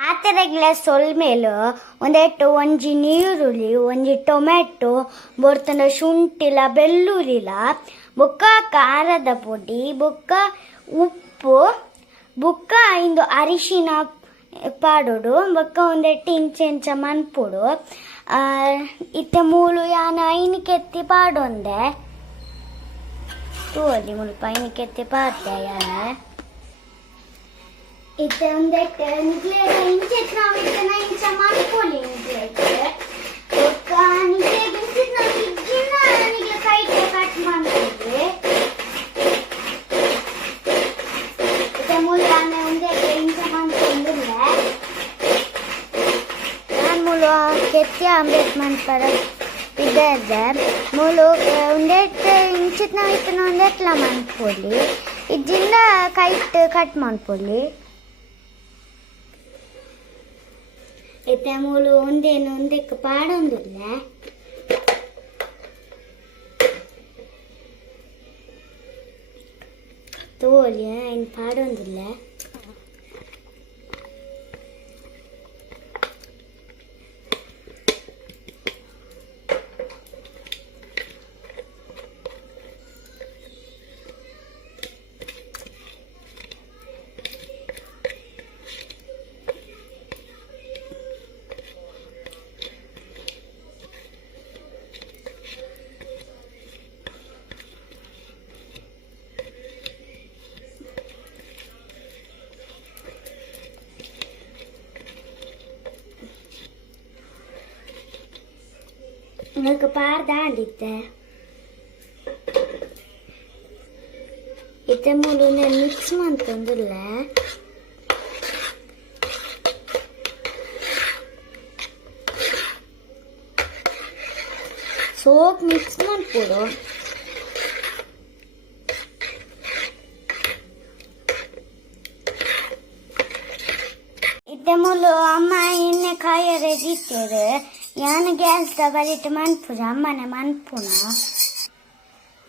ಪಾತ್ರೆಗಳ ಸೊಲ್ಮೇಲು ಒಂಜಿ ನೀರುಳ್ಳಿ ಒಂಜಿ ಟೊಮೆಟೊ ಬೊರ್ತನ ಶುಂಠಿಲ ಬೆಳ್ಳುಳ್ಳಿಲ ಬೊಕ್ಕ ಖಾರದ ಪೊಡಿ ಬೊಕ್ಕ ಉಪ್ಪು ಬೊಕ್ಕ ಇಂದು ಅರಿಶಿನ ಪಾಡೋಡು ಬೊಕ್ಕ ಇಂಚೆಂಚ ಮನ್ಪೊಡು ಇತ್ತೆ ಮೂಲು ಯಾನ ಐನಿಕೆತ್ತಿ ಪಾಡೊಂದೆ ತೂವಲ್ಲಿ ಮುಲ್ಪ ಐನಿಕೆತ್ತಿ ಪಾಡ್ದೆ ಯಾನ ಇತ್ತೆ ನಿಗ್ಲೇಗ ಇಂಚೆತ್ ನಾವು ಇತ್ತನ ಇಂಚ ಮನ್ಪೊಲಿ ನಿಗ್ಲೇಗೆ ಬೊಕ್ಕ ನಿಗ್ಲೇಗ ಇಂಚೆತ್ ನಾವು ಇಜ್ಜಿನ ನಿಗ್ಲೆ ಕೈಗೆ ಕಟ್ ಮಾಡ್ತಿದ್ವಿ ಇತ್ತೆ ಮೂಲು ಯಾನ ಇಂಚ ಮನ್ಪೊಂದಿಲ್ಲ ನಾನು ಮೂಲು ಕೆತ್ತಿ ಆಮ್ಲೆಟ್ ಮನ್ಪರ ಇದ್ದೆ ಮೂಲು ಇಂಚಿತ್ ನಾವು ಇತ್ತನ ಒಂದೆಟ್ಲ ಮನ್ಪೊಲಿ ಇಜ್ಜಿಂದ ಕೈಟ್ ಕಟ್ ಮನ್ಪೊಲಿ ಇತ್ತೆ ಮೂಲು ಒಂದಕ್ಕೆ ಪಾಡೊಂದಿಲ್ಲ ತೋಲಿ ಇನ್ನು ಪಾಡೊಂದಿಲ್ಲ നിങ്ങൾക്ക് പാർദാണ്ടിത്തെ ഇത്തെ മുഴുവൻ മിക്സ് ಮಾಡ್ಕೊಂದಿಲ್ಲ ಸೋಪ್ ಮಿಕ್ಸ್ ಮಾಡ್ಕೊಡು ಇತ್ತೆ ಮುಲು ಅಮ್ಮ ಎಣ್ಣೆ ಕಾಯರೆ ದಿತ್ತೇವೆ ಯಾನ ಗ್ಯಾಸ್ ಬರಿಟ್ಟು ಮನ್ಪುಜ ಅಮ್ಮನೆ ಮನ್ಪುನ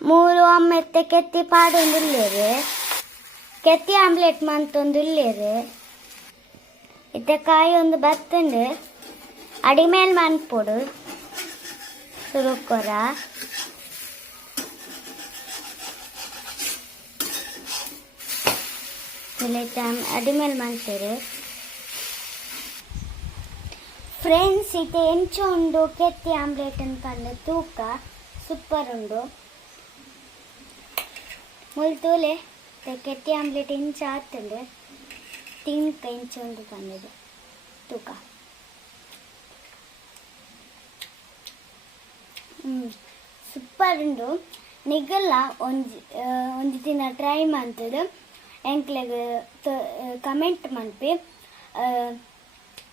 ಮೂರು ಅಮ್ಮೆತ್ತೆ ಕೆತ್ತಿ ಪಾಡೊಂದುಲ್ಲೇರು ಕೆತ್ತಿ ಆಮ್ಲೆಟ್ ಮಂತೊಂದುಲ್ಲೇರು ಇತ್ತೆ ಕಾಯಿ ಒಂದು ಬತ್ತಂಡು ಅಡಿಮೇಲೆ ಮನ್ಪೊಡು ಸುರುಕೊರ ಅಡಿಮೇಲೆ ಮನ್ಪೇರು ಫ್ರೆಂಡ್ಸ್ ಇದು ಎಂಚ ಉಂಡು ಕೆತ್ತಿ ಆಮ್ಲೆಟ್ ಅಂತ ತೂಕ ಸೂಪರ್ ಉಂಡು ಮುಲ್ತೂಲೆ ಕೆತ್ತಿ ಆಮ್ಲೆಟ್ ಇಂಚ ಆತಂಡು ತಿಂಕ ಇಂಚ ಉಂಡು ಪಂಡದು ತೂಕ ಸೂಪರ್ ಉಂಡು ನಿಗಲ್ಲ ಒಂಜಿ ದಿನ ಟ್ರೈ ಮಂತದು ಎಂಕ್ಲೆಗ್ ಕಮೆಂಟ್ ಮನ್ಪಿ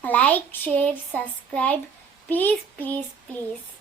like, share, subscribe, please.